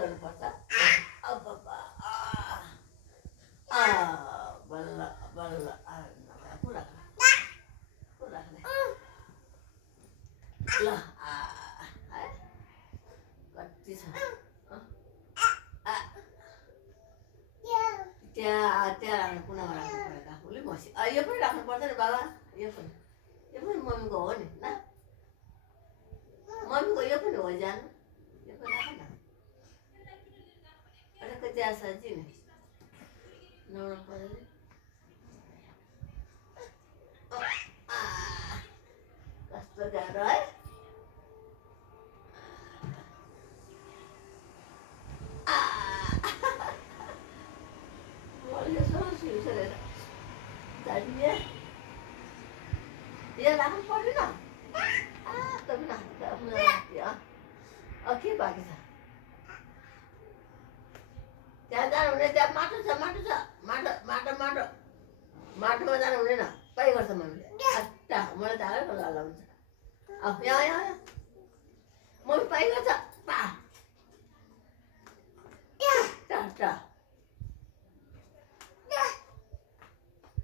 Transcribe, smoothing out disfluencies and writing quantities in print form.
गर्नुपर्छ अब बल्ल बल्ल ल है कति छ त्यहाँ राख्नु कुनामा राख्नु परेको आफूले मसी यो पनि राख्नु पर्छ नि बाबा यो पनि मम्मीको हो नि ल मम्मीको यो पनि हो जानु यो पनि राख न अलिक त्यहाँ साँच्ची नि नुहाउनु पर्यो नि कस्तो गाह्रो है ये राख्नु पर्दैन के बाँकी छ त्यहाँ जानु हुने त्यहाँ माटो छ माटोमा जानु हुँदैन पाइ गर्छ मम्मीले मलाई त हालै होला हुन्छ यहाँ मम्मी पाइ गर्छ